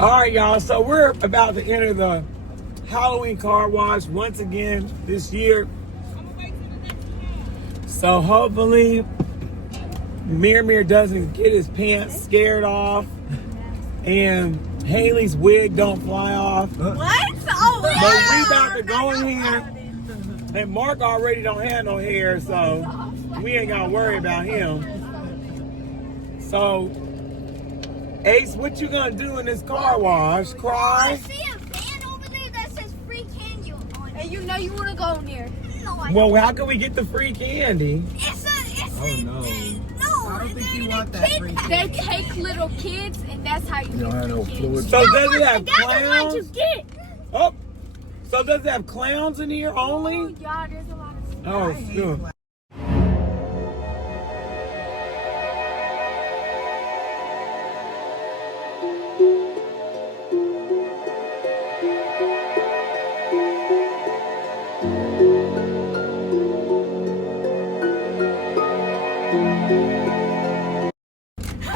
All right, y'all. So we're about to enter the Halloween car wash once again this year. So hopefully Mir doesn't get his pants scared off and Haley's wig don't fly off. What? Oh, But we about to go in here, and Mark already don't have no hair, so we ain't gotta worry about him. So, Ace, what you gonna do in this car wash? I Cry? see a van over there that says free candy on it. And you know you want to go in there. No, I Well, how can we get the free candy? No. I don't think you want that free They take little kids, and that's how you don't have no fluid. So does it have That's what you clowns? get. Oh, so does it have clowns in here only? Yeah, there's a lot of stuff. Oh, shoot.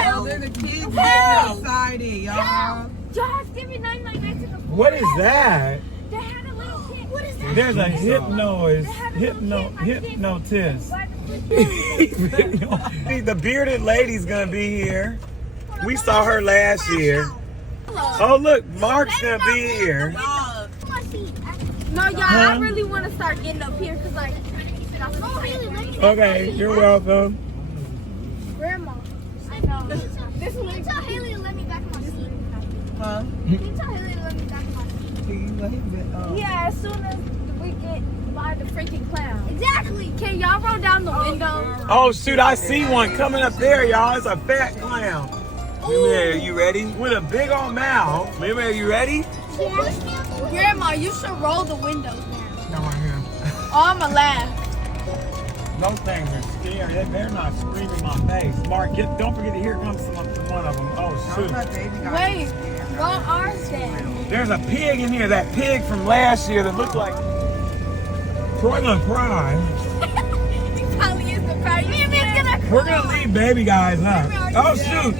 Oh, there's a kid getting outside it, y'all. Josh, give me 999 to the floor. What is that? They had a little kid. What is that? There's a hypnotist. The bearded lady's gonna be here. We saw her last year. Oh look, Mark's gonna be here. No, y'all, I really want to start getting up here because, like, Okay, you're welcome. Grandma. I know. This Can you tell Haley to let me back in my seat? Huh? Can you tell Haley to let me back in my seat? Yeah, as soon as we get by the freaking clown. Exactly. Can y'all roll down the window? Oh shoot, I see one coming up there, y'all. It's a fat clown. Mimi, are you ready? With a big old mouth. Mimi, are you ready? Yeah. Grandma, you should roll the windows now. No, I am. Oh, I'ma laugh. Those things are scary. They better not scream in my face. Mark, don't forget to here comes one of them. Oh shoot. Wait, what are they? There's a pig in here. That pig from last year that looked like Troy gonna cry. He probably is the cry. Gonna cry. We're gonna leave baby guys up. Oh shoot.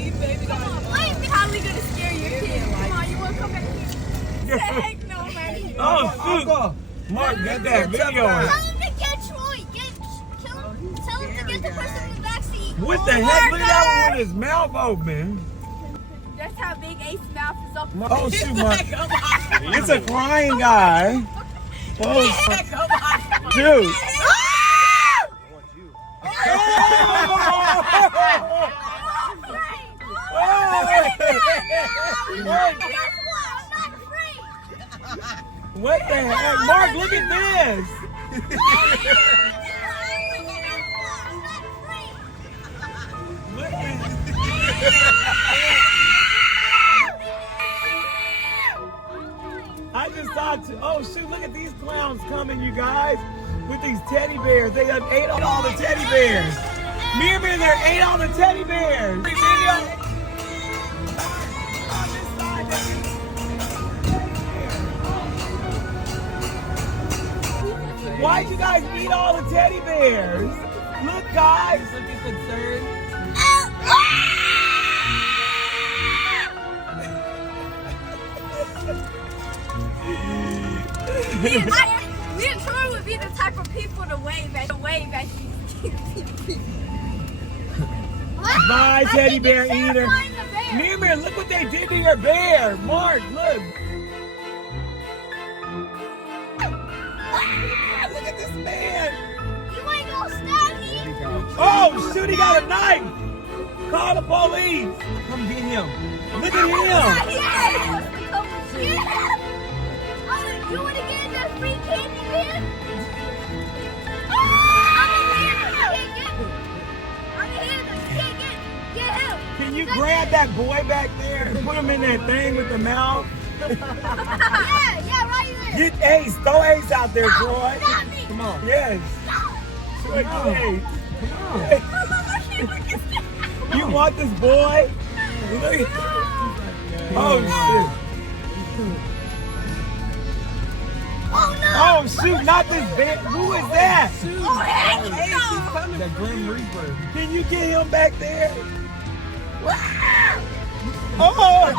Come on, Blaine probably gonna scare your kid. Come on, you wanna come back here? Heck no, man. Oh shoot. Mark, get that video. Tell him to get Troy. Tell him to get the person in the backseat. What the heck? Look at that one with his mouth open. That's how big Ace's mouth is open. Oh shoot, Mark. It's a crying guy. Oh, dude. What the heck? Mark, look at this. I just thought, oh shoot, look at these clowns coming, you guys, with these teddy bears. They done ate all the teddy bears. Mir, they ate all the teddy bears. Why'd you guys eat all the teddy bears? Look, guys. Looking concerned. Me and Troy would be the type of people to wave at you. Bye, teddy bear eater. Mir, look what they did to your bear. Mark, look. Look at this man. You ain't gonna stab me. Oh, shoot, he got a knife. Call the police. Come get him. Look at him. You want to get that free candy, man? I'm here. Get him. Can you grab that boy back there and put him in that thing with the mouth? Yeah, right there. Get Ace. Throw Ace out there, Troy. Stop me. Come on. Yes. Troy, get Ace. Come on. You want this boy? Look. Oh, shit. Oh, no. Oh, shoot, not this bear. Who is that? Oh, heck no. The Grim Reaper. Can you get him back there? Oh!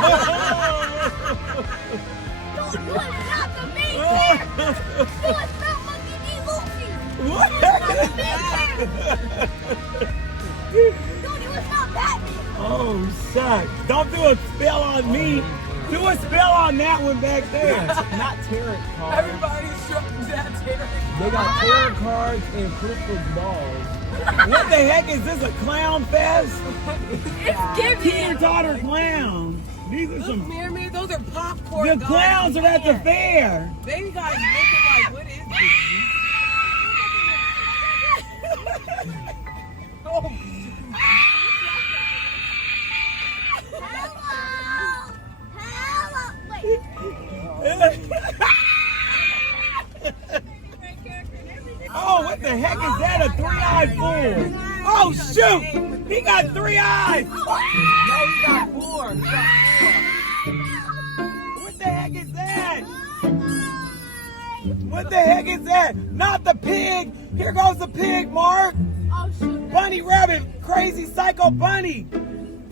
on me. Do a spell on that one back there. Not tarot cards. Everybody's showing that tarot. They got tarot cards and crystal balls. What the heck is this, a clown fest? It's giving. Teeter-totter clowns. These are some... Mirror, those are popcorn. The clowns are at the fair. They got looking like, what is this? Oh. Oh, what the heck is that? A three-eyed fool. Oh, shoot. He got 3 eyes. No, he got 4. He got 4. What the heck is that? What the heck is that? Not the pig. Here goes the pig, Mark. Oh, shoot. Bunny rabbit. Crazy psycho bunny.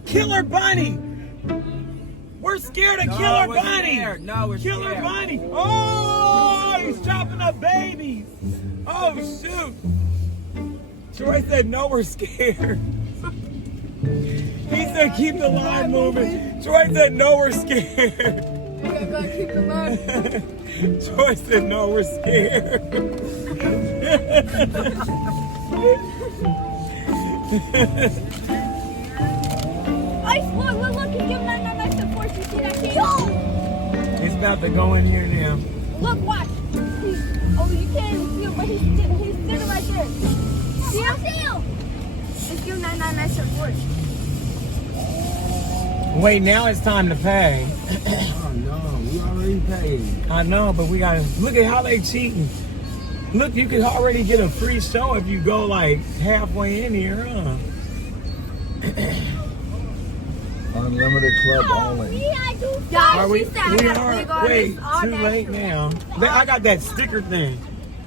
Killer bunny. We're scared of Killer we're Bunny. scared. No, we're Killer scared. Bunny. Oh, he's chopping up babies. Oh, shoot. Troy said, no, we're scared. He said, keep the line moving. Troy said, no, we're scared. We're gonna keep the line. Troy said, no, we're scared. Ice, look, he's giving that nice to force. You see that kid? Yo! It's about to go in here now. Look, watch. Oh, you can't even see him, but he's sitting right there. See him? It's giving that nice to force. Wait, now it's time to pay. Oh no, we already paid. I know, but we gotta look at how they cheating. Look, you could already get a free show if you go like halfway in here, huh? Unlimited club only. Are we? We are. Wait, too late now. I got that sticker thing.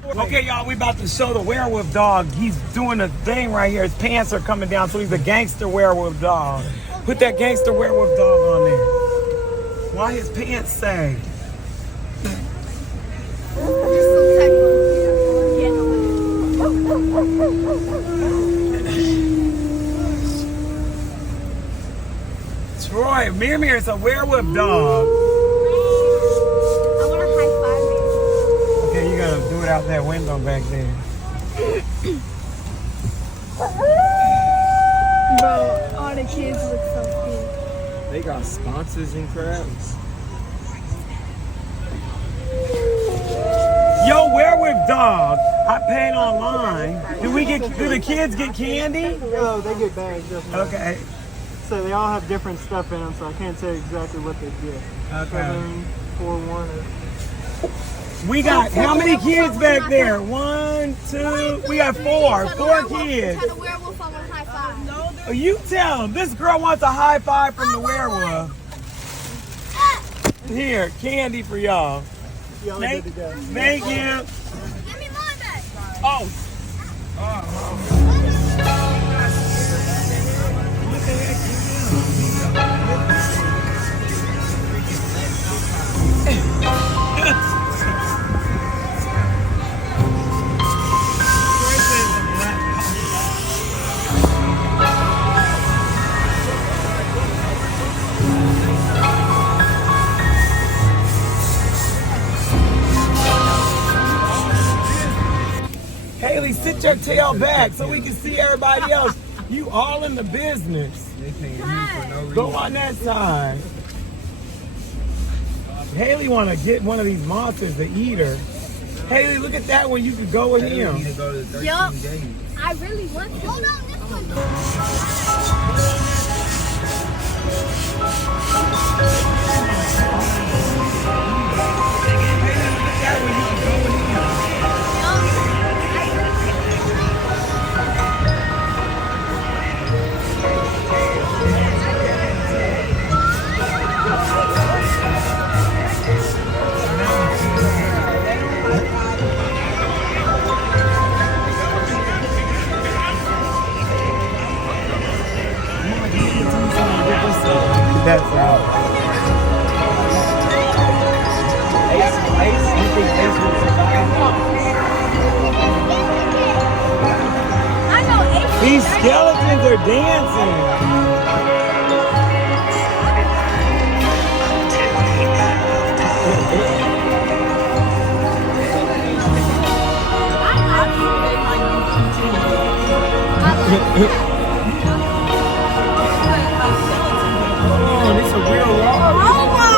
Okay, y'all, we about to show the werewolf dog. He's doing a thing right here. His pants are coming down, so he's a gangster werewolf dog. Put that gangster werewolf dog on there. Why his pants sag? Troy, Mir is a werewolf dog. I want to high five you. Okay, you gotta do it out that window back there. Bro, all the kids look so cute. They got sponsors and crabs. Yo, werewolf dog. I paid online. Do the kids get candy? No, they get bags. Okay. So they all have different stuff in them, so I can't tell you exactly what they get. Okay. 7, 4, 1. We got how many kids back there? 1, 2. We got 4. 4 kids. Tell the werewolf I want a high five. Oh, you tell them. This girl wants a high five from the werewolf. Here, candy for y'all. Y'all are good to go. Thank you. Give me mine back. Oh. What the heck is Haley, sit your tail back so we can see everybody else. You all in the business. They paying you for no reason. Go on that side. Haley want to get one of these monsters to eat her. Haley, look at that one. You could go with They him. need to go to 13 Yup. days. I really want to. Hold on, this one. That one, you could go with him. That's right. Ace, you think Ace will survive? I know Ace. These skeletons are dancing. Oh, this a real log. Oh my!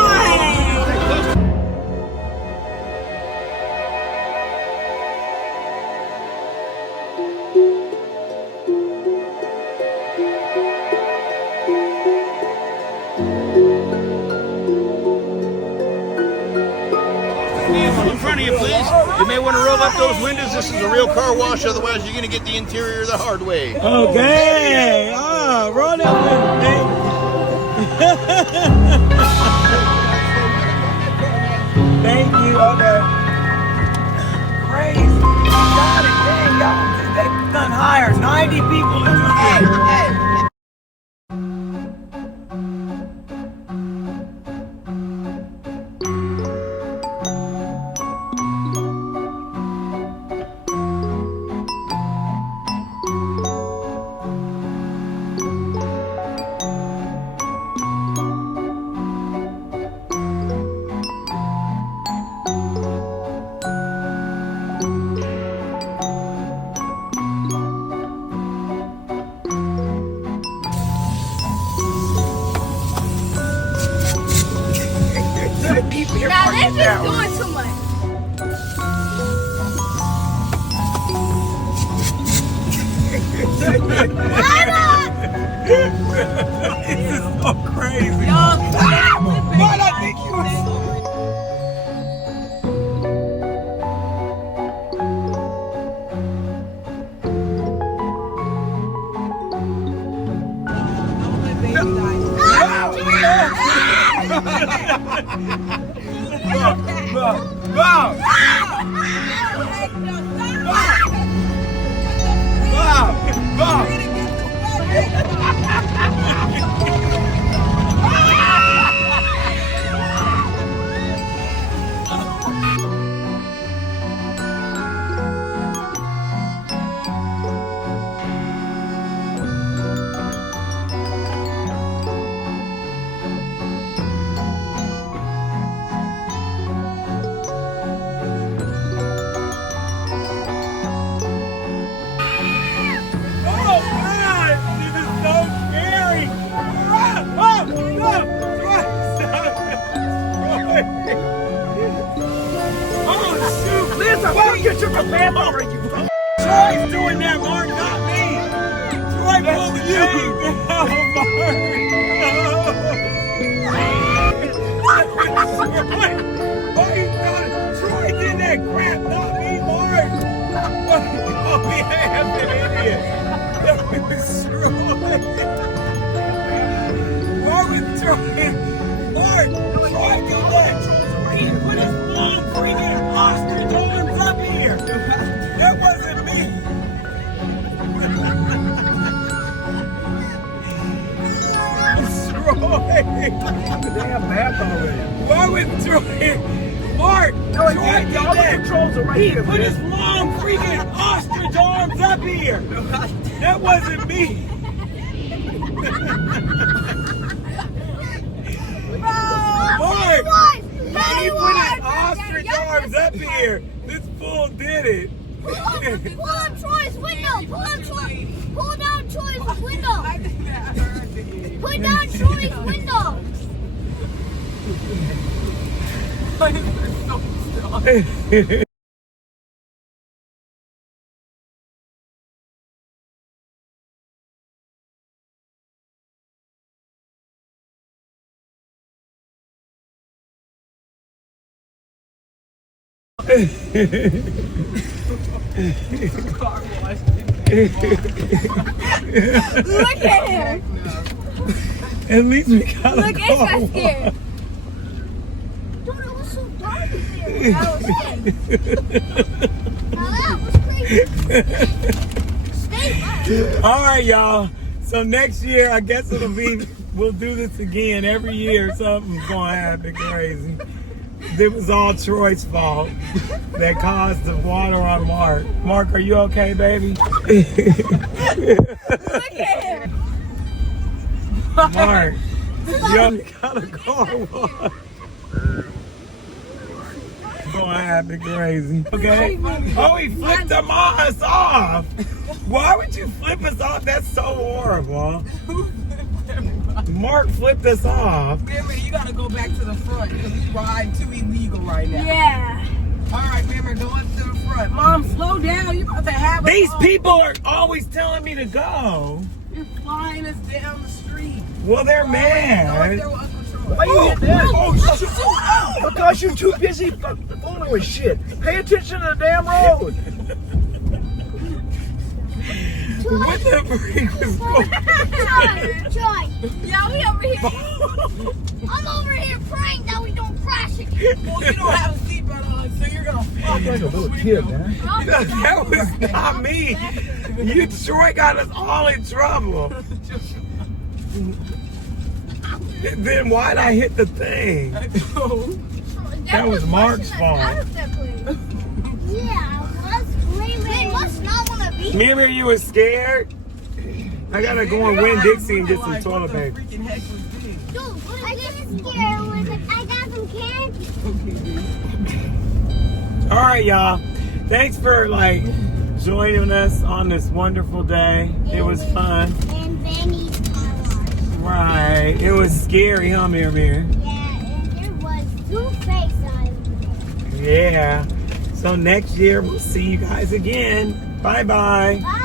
In front of you, please. You may want to roll up those windows. This is a real car wash. Otherwise, you're going to get the interior the hard way. Okay. Oh, roll that window, baby. Thank you. Okay. Crazy. Got it. Dang, y'all. They've done hire 90 people to do this. Now this is doing too much. This is so crazy. What I think you was get your pants over you. Troy's doing that, Mark, not me. Troy pulled the thing down, Mark. Troy did that crap, not me, Mark. Oh, yeah, I'm an idiot. That was Troy. Mark was Troy. Mark, Troy did that. He put his long freaking ostrich arms up here. That wasn't me. Troy. Damn bath already. Why was Troy? Mark, Troy did that. Controls are right here. He put his long freaking ostrich arms up here. That wasn't me. Mark. He put his ostrich arms up here. This fool did it. Pull up Troy's window. Pull down Troy's window. Put down Troy's window. Look at him. At least we got Look, a it's car not wash. scared. Dude, it was so dark in there. That was it. Now that was crazy. Stay back. All right, y'all. So next year, I guess we'll do this again. Every year, something's going to happen crazy. It was all Troy's fault that caused the water on Mark. Mark, are you okay, baby? Look at him. Mark, you got a car wash. It's going to happen crazy. Okay? Oh, he flipped us off. Why would you flip us off? That's so horrible. Mark flipped us off. Remember, you gotta go back to the front because we ride too illegal right now. Yeah. All right, remember, go up to the front. Mom, slow down. You about to have us These all. people are always telling me to go. You're flying us down the street. Well, they're Go up mad. there with Uncle Troy. Why you hit that? Oh, Because you're too busy fooling with shit. Pay attention to the damn road. What the freak was going Troy. yeah, we over here. I'm over here praying that we don't crash again. Well, you don't have a seatbelt on, so you're gonna fall. Like a little kid, man. That was not me. You, Troy got us all in trouble. Then why'd I hit the thing? That was Mark's fault. Yeah, they must not want to be. Remember you were scared? I gotta go and win Dixie and get some Like, toilet what the paper. freaking heck was this? Dude, I just scared. I got some candy. All right, y'all. Thanks for like joining us on this wonderful day. It was fun. And Benny's car wash. Right. It was scary, huh, Mir? Yeah, and there was 2 face on it. Yeah. So next year we'll see you guys again. Bye-bye. Bye.